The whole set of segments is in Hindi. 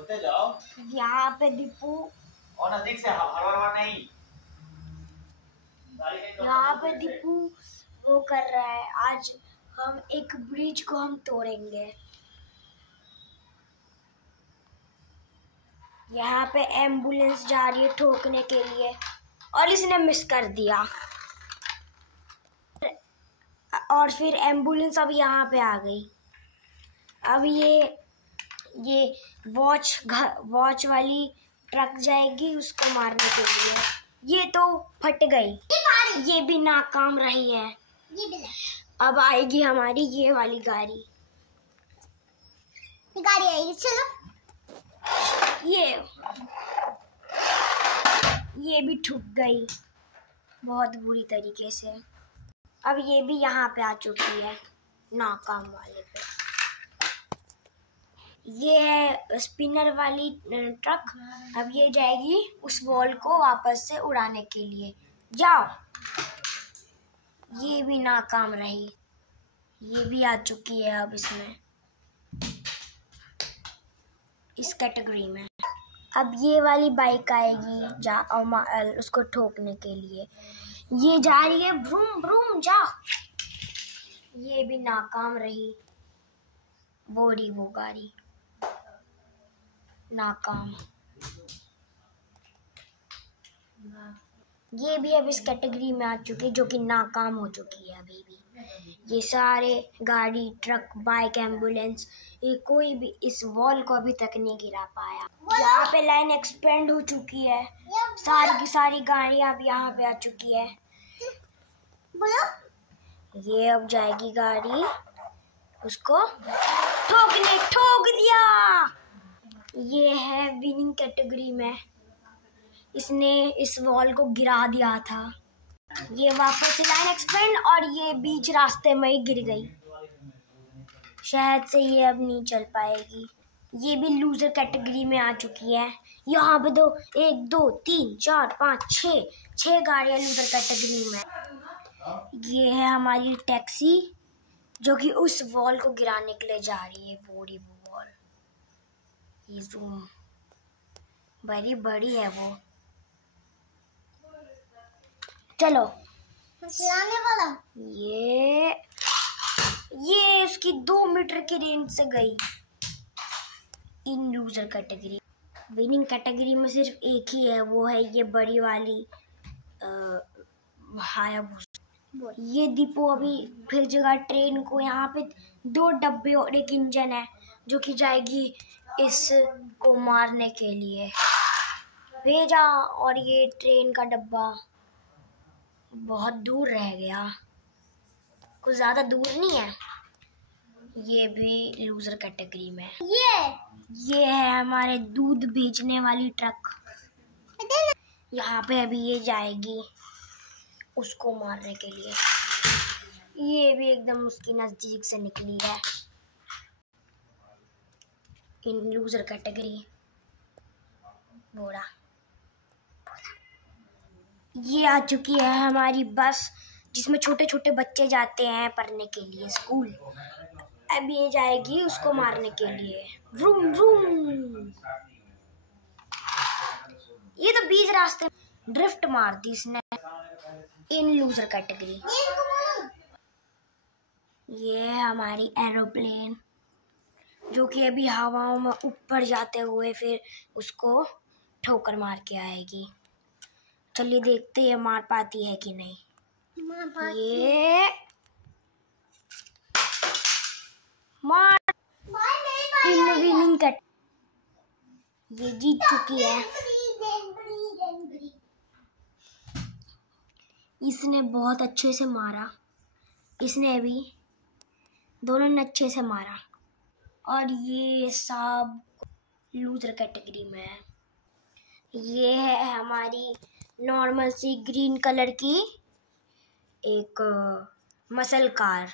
बोलते जाओ। यहाँ पे दीपू और नजदीक से हर नहीं। यहाँ पे दीपू वो कर रहा है। आज हम एक ब्रिज को हम तोड़ेंगे। यहाँ पे एम्बुलेंस जा रही है ठोकने के लिए और इसने मिस कर दिया और फिर एम्बुलेंस अब यहाँ पे आ गई। अब ये वॉच वाली ट्रक जाएगी उसको मारने के लिए। ये तो फट गई, ये भी नाकाम रही है। अब आएगी हमारी ये वाली गाड़ी आएगी। चलो ये भी ठुक गई बहुत बुरी तरीके से। अब ये भी यहाँ पे आ चुकी है नाकाम वाले पे। ये है स्पिनर वाली ट्रक। अब ये जाएगी उस वॉल को वापस से उड़ाने के लिए। जाओ। ये भी नाकाम रही, ये भी आ चुकी है अब इसमें इस कैटेगरी में। अब ये वाली बाइक आएगी उसको ठोकने के लिए। ये जा रही है ब्रूम ब्रूम। जा। ये भी नाकाम रही वो गाड़ी नाकाम। ये भी अब इस कैटेगरी में आ चुकी है जो कि नाकाम हो चुकी है अभी भी। ये सारे गाड़ी ट्रक बाइक एम्बुलेंस ये कोई भी इस वॉल को अभी तक नहीं गिरा पाया। यहाँ पे लाइन एक्सपेंड हो चुकी है। सारी की सारी गाड़ियाँ अब यहाँ पे आ चुकी है। ये अब जाएगी गाड़ी उसको ठोक दिया। ये है विनिंग कैटेगरी में। इसने इस वॉल को गिरा दिया था। ये वापस से लाइन एक्सपेंड और ये बीच रास्ते में ही गिर गई। शायद से ये अब नहीं चल पाएगी। ये भी लूजर कैटेगरी में आ चुकी है। यहाँ पे 1 2 3 4 5 6 गाड़ियाँ लूजर कैटेगरी में। ये है हमारी टैक्सी जो कि उस वॉल को गिराने के लिए जा रही है। पूरी वॉल ये जूम बड़ी बड़ी है वो। चलो चलाने वाला ये उसकी 2 मीटर की रेंज से गई इन लूजर कैटेगरी। विनिंग कैटेगरी में सिर्फ एक ही है, वो है ये बड़ी वाली हायाबुसा। ये दीपू अभी फिर जगह ट्रेन को। यहाँ पे 2 डब्बे और एक इंजन है जो कि जाएगी इस को मारने के लिए भेजा। और ये ट्रेन का डब्बा बहुत दूर रह गया, कुछ ज़्यादा दूर नहीं है। ये भी लूजर कैटेगरी में। ये है हमारे दूध बेचने वाली ट्रक। यहाँ पे अभी ये जाएगी उसको मारने के लिए। ये भी एकदम उसकी नज़दीक से निकली है इन लूजर कैटेगरी। बोरा ये आ चुकी है हमारी बस जिसमें छोटे छोटे बच्चे जाते हैं पढ़ने के लिए स्कूल। अब ये जाएगी उसको मारने के लिए। Vroom vroom. ये तो बीच रास्ते ड्रिफ्ट मार दी इसने इन लूजर कैटेगरी। ये है हमारी एरोप्लेन जो कि अभी हवाओं में ऊपर जाते हुए फिर उसको ठोकर मार के आएगी। चलिए देखते हैं मार पाती है कि नहीं। ये मार इन विनिंग कट। ये जीत चुकी है। इसने बहुत अच्छे से मारा। इसने अभी दोनों ने अच्छे से मारा। और ये सब लूजर कैटेगरी में है। ये है हमारी नॉर्मल सी ग्रीन कलर की एक मसल कार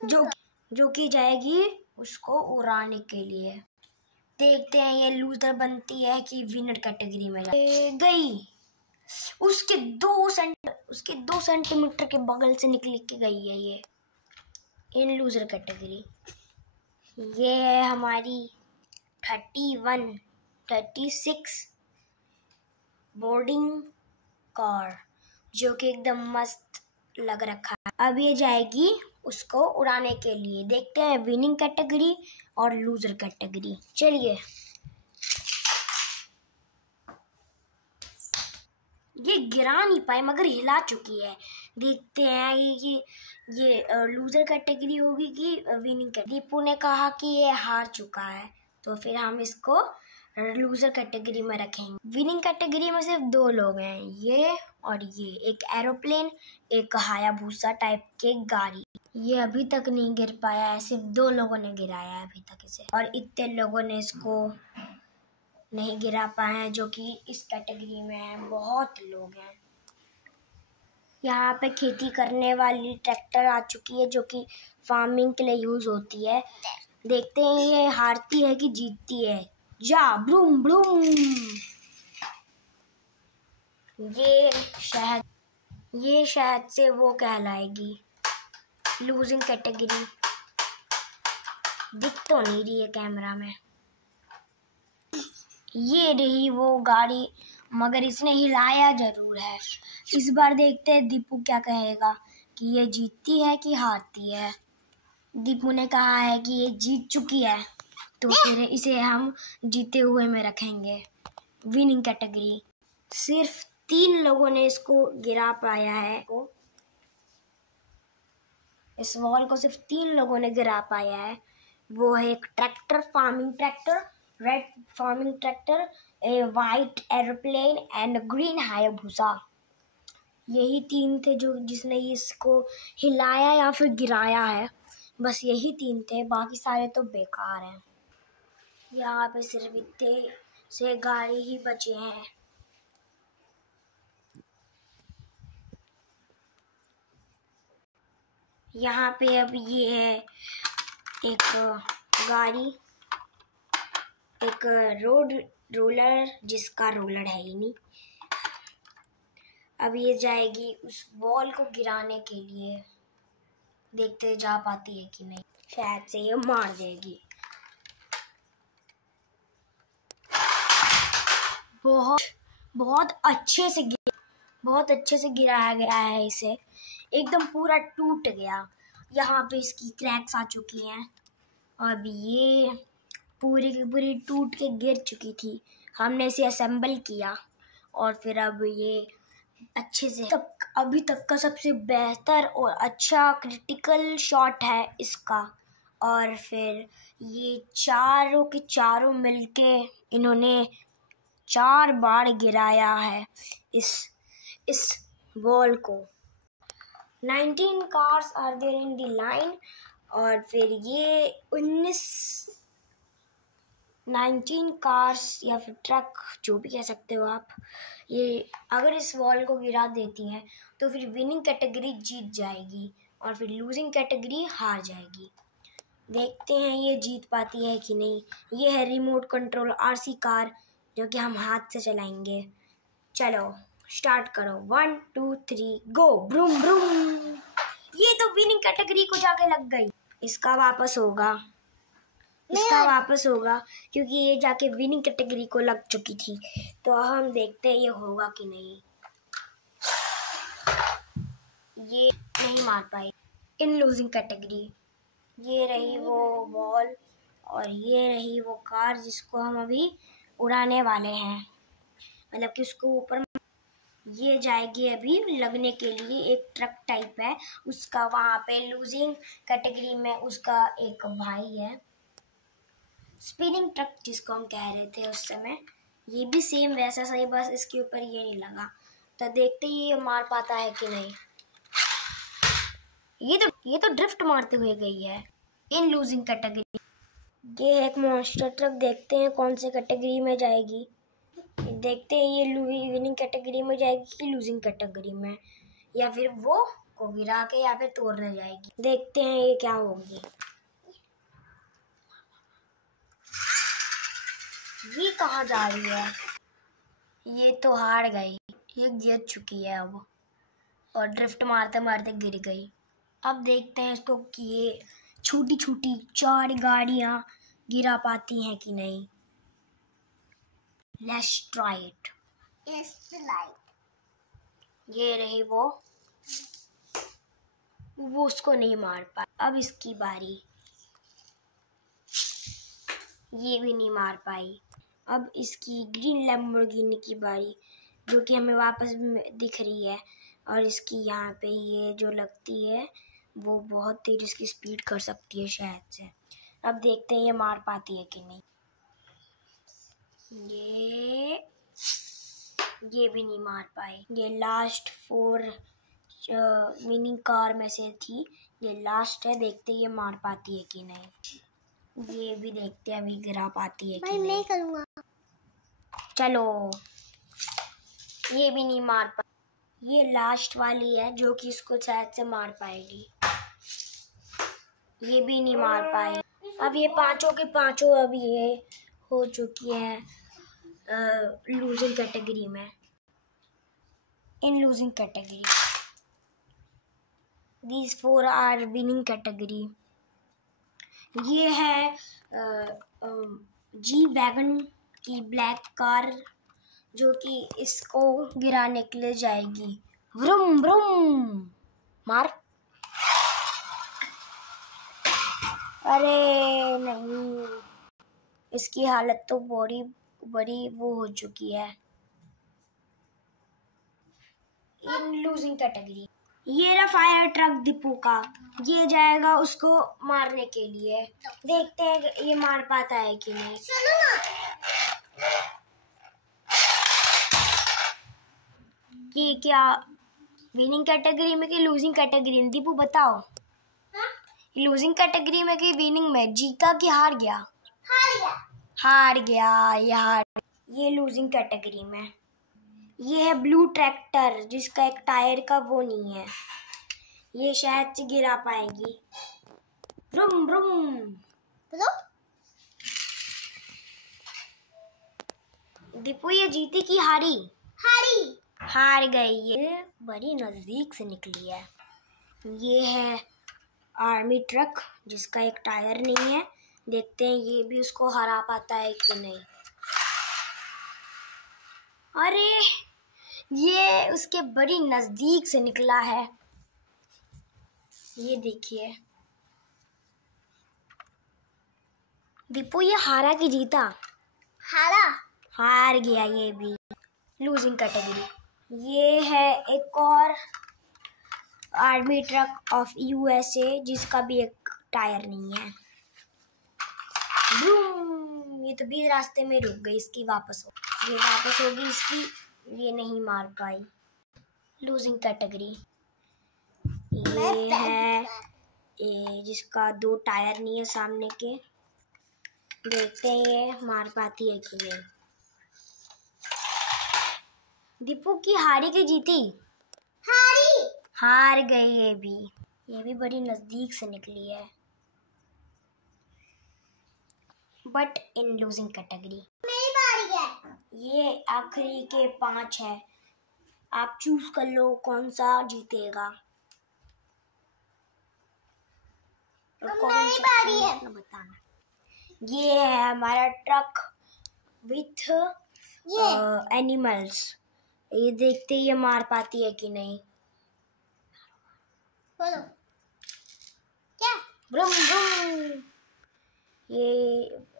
जो कि जाएगी उसको उड़ाने के लिए। देखते हैं ये लूजर बनती है कि विनर कैटेगरी में गई। उसके 2 सेंटीमीटर के बगल से निकल के गई है ये इन लूजर कैटेगरी। ये है हमारी 31, 36 बोर्डिंग कार, जो कि एकदम मस्त लग रखा है। अब ये जाएगी उसको उड़ाने के लिए। देखते हैं विनिंग कैटेगरी और लूजर कैटेगरी। चलिए, ये गिरा नहीं पाए मगर हिला चुकी है। देखते हैं ये लूजर कैटेगरी होगी कि विनिंग कैटेगरी। दीपू ने कहा कि ये हार चुका है, तो फिर हम इसको लूजर कैटेगरी में रखेंगे। विनिंग कैटेगरी में सिर्फ 2 लोग हैं, ये और ये, एक एरोप्लेन, एक हायाबुसा टाइप के गाड़ी। ये अभी तक नहीं गिर पाया है, सिर्फ 2 लोगों ने गिराया है अभी तक इसे, और इतने लोगों ने इसको नहीं गिरा पाए हैं जो कि इस कैटेगरी में है। बहुत लोग हैं। यहाँ पे खेती करने वाली ट्रैक्टर आ चुकी है जो कि फार्मिंग के लिए यूज होती है। देखते हैं ये हारती है कि जीतती है। जा ब्रूम ब्रूम। ये शायद से वो कहलाएगी लूजिंग कैटेगरी। दिख तो नहीं रही है कैमरा में। ये रही वो गाड़ी, मगर इसने हिलाया जरूर है। इस बार देखते हैं दीपू क्या कहेगा कि ये जीतती है कि हारती है। दीपू ने कहा है कि ये जीत चुकी है, तो फिर इसे हम जीते हुए में रखेंगे। Winning category. सिर्फ 3 लोगों ने इसको गिरा पाया है। इस वॉल को सिर्फ 3 लोगों ने गिरा पाया है। वो है एक tractor, farming tractor, red farming tractor, A white aeroplane and green Hayabusa. यही 3 थे जो जिसने इसको हिलाया या फिर गिराया है। बस यही 3 थे, बाकी सारे तो बेकार हैं। यहाँ पे सिर्फ इतने से गाड़ी ही बचे हैं। यहाँ पे अब ये है एक गाड़ी, एक रोलर जिसका रोलर है ही नहीं। अब ये जाएगी उस वॉल को गिराने के लिए। देखते जा पाती है कि नहीं। शायद से ये मार देगी। बहुत अच्छे से गिराया गया है इसे। एकदम पूरा टूट गया। यहाँ पे इसकी क्रैक्स आ चुकी हैं। अब ये पूरी की पूरी टूट के गिर चुकी थी। हमने इसे असेंबल किया और फिर अब ये अच्छे से अभी तक का सबसे बेहतर और अच्छा क्रिटिकल शॉट है इसका। और फिर ये चारों के चारों मिलके इन्होंने 4 बार गिराया है इस वॉल को। 19 cars are there in the line. और फिर ये 19 कार्स या फिर ट्रक, जो भी कह सकते हो आप, ये अगर इस वॉल को गिरा देती हैं तो फिर विनिंग कैटेगरी जीत जाएगी और फिर लूजिंग कैटेगरी हार जाएगी। देखते हैं ये जीत पाती है कि नहीं। ये है रिमोट कंट्रोल आरसी कार, जो कि हम हाथ से चलाएंगे। चलो स्टार्ट करो। 1 2 3 गो। Broom vroom. ये तो विनिंग कैटेगरी को जाके लग गई। इसका वापस होगा क्योंकि ये जाके विनिंग कैटेगरी को लग चुकी थी। तो हम देखते हैं ये होगा कि नहीं। ये नहीं मार पाई इन लूजिंग कैटेगरी। ये रही वो वॉल और ये रही वो कार जिसको हम अभी उड़ाने वाले हैं, मतलब कि उसको ऊपर। ये जाएगी अभी लगने के लिए। एक ट्रक टाइप है उसका, वहाँ पे लूजिंग कैटेगरी में उसका एक भाई है, स्पिनिंग ट्रक जिसको हम कह रहे थे उस समय। ये भी सेम वैसा सही, बस इसके ऊपर ये नहीं लगा। तो देखते ही ये मार पाता है कि नहीं। ये तो ड्रिफ्ट मारते हुए गई है इन लूजिंग कैटेगरी। ये है एक मॉन्स्टर ट्रक। देखते हैं कौन से कैटेगरी में जाएगी। देखते हैं ये विनिंग कैटेगरी में जाएगी कि लूजिंग कैटेगरी में, या फिर वो को गिरा के या फिर तोड़ने जाएगी। देखते हैं ये क्या होगी। ये कहाँ जा रही है। ये तो हार गई। ये गिर चुकी है अब और ड्रिफ्ट मारते मारते गिर गई। अब देखते हैं इसको कि ये छोटी छोटी 4 गाड़ियाँ गिरा पाती हैं कि नहीं। Let's try it. ये रही वो उसको नहीं मार पाई। अब इसकी बारी। ये भी नहीं मार पाई। अब इसकी ग्रीन लैम्बोर्गिनी की बारी, जो कि हमें वापस दिख रही है। और इसकी यहाँ पे ये जो लगती है वो बहुत तेज इसकी स्पीड कर सकती है शायद से। अब देखते हैं ये मार पाती है कि नहीं। ये भी नहीं मार पाई। ये लास्ट 4 विनिंग कार में से थी, ये लास्ट है। देखते हैं ये मार पाती है कि नहीं। ये भी देखते हैं अभी गिरा पाती है कि नहीं। मैं करूँगा। चलो, ये भी नहीं मार पाई। ये लास्ट वाली है जो कि इसको शायद से मार पाएगी। ये भी नहीं मार पाई। अब ये पांचों के पांचों अब ये हो चुकी है लूजिंग कैटेगरी में। In losing category these 4 are winning category. ये है जी वैगन की ब्लैक कार, जो कि इसको गिराने के लिए जाएगी। व्रुम व्रुम मार। अरे नहीं, इसकी हालत तो बड़ी वो हो चुकी है। इन लूजिंग कैटेगरी ये रहा फायर ट्रक दीपू का। ये जाएगा उसको मारने के लिए। देखते हैं ये मार पाता है कि नहीं। चलो ना। ये क्या विनिंग कैटेगरी में कि लूजिंग कैटेगरी में? दीपू बताओ। लूजिंग कैटेगरी में कि विनिंग में? जीता कि हार गया? हार गया। ये लूजिंग कैटेगरी में। ये है ब्लू ट्रैक्टर, जिसका एक टायर का वो नहीं है। ये शायद से गिरा पाएगी। Broom broom. दीपू ये जीती कि हारी? हार गई। ये बड़ी नजदीक से निकली है। ये है आर्मी ट्रक, जिसका एक टायर नहीं है। देखते हैं ये भी उसको हरा पाता है कि नहीं। अरे ये उसके बड़ी नजदीक से निकला है। ये देखिए। दीपू ये हारा कि जीता? हार गया ये भी। Losing category. ये है एक और आर्मी ट्रक ऑफ यूएसए, जिसका भी एक टायर नहीं है। ये तो बीच रास्ते में रुक गई। इसकी वापस होगी इसकी। ये नहीं मार पाई। Losing category. ये है जिसका 2 टायर नहीं है सामने के। देखते हैं ये मार पाती है कि नहीं। दीपू की हारी की जीती? हार गई ये भी बड़ी नजदीक से निकली है। But in losing category. ये आखिरी के 5 है। आप चूज कर लो कौन सा जीतेगा। बताना। ये है हमारा ट्रक विथ एनिमल्स। ये देखते ये मार पाती है कि नहीं। बोलो क्या? Vroom vroom. ये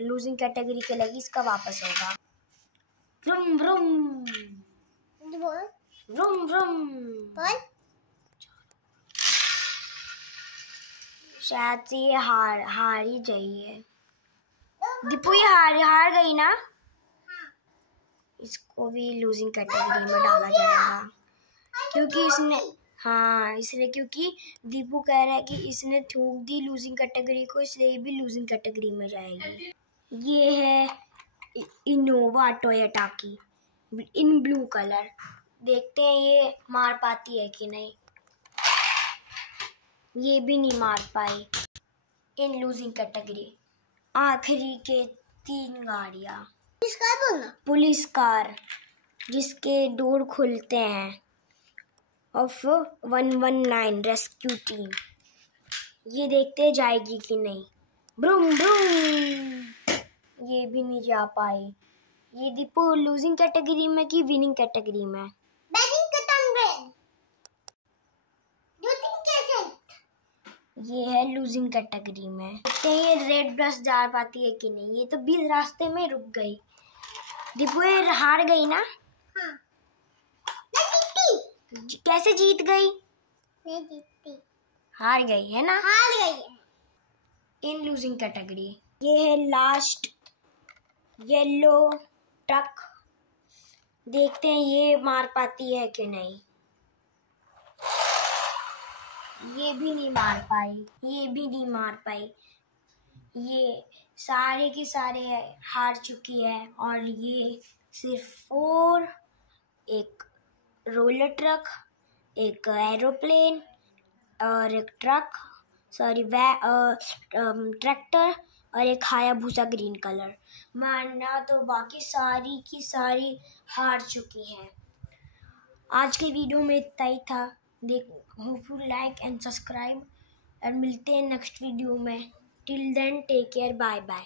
लूजिंग कैटेगरी के लगी, इसका वापस होगा। Vroom vroom vroom vroom. शायद से ये हार ही जाइए। दीपू ये हार गई ना। इसको भी लूजिंग कैटेगरी में डाला जाएगा, क्योंकि इसने क्योंकि दीपू कह रहा है कि इसने थूक दी लूजिंग कैटेगरी को, इसलिए ये भी लूजिंग कैटेगरी में जाएगी। ये है इनोवा टोयोटा की इन ब्लू कलर। देखते हैं ये मार पाती है कि नहीं। ये भी नहीं मार पाई। इन लूजिंग कैटेगरी। आखिरी के 3 गाड़ियाँ। पुलिस कार, जिसके डोर खुलते हैं, ऑफ 119 रेस्क्यू टीम। ये देखते जाएगी कि नहीं। Vroom vroom. ये भी नहीं जा पाई। ये दीपू लूजिंग कैटेगरी में कि विनिंग कैटेगरी में? ये है लूजिंग कैटेगरी में। देखते हैं ये रेड ब्रश जा पाती है कि नहीं। ये तो बीच रास्ते में रुक गई। दीपू ये हार गई ना? हाँ। मैं जीती। कैसे जीत गई? मैं जीती। हार गई है ना? हार गई है। इन लूजिंग कैटेगरी। ये है लास्ट येलो ट्रक। देखते हैं ये मार पाती है कि नहीं। ये भी नहीं मार पाई, ये भी नहीं मार पाई। ये सारे के सारे हार चुकी है और ये सिर्फ 4, एक रोलर ट्रक, एक एरोप्लेन और एक ट्रैक्टर और एक हायाबुसा ग्रीन कलर। मानना तो बाकी सारी की सारी हार चुकी हैं। आज के वीडियो में इतना ही था। होपफुल लाइक एंड सब्सक्राइब और मिलते हैं नेक्स्ट वीडियो में। Till then take care, bye bye.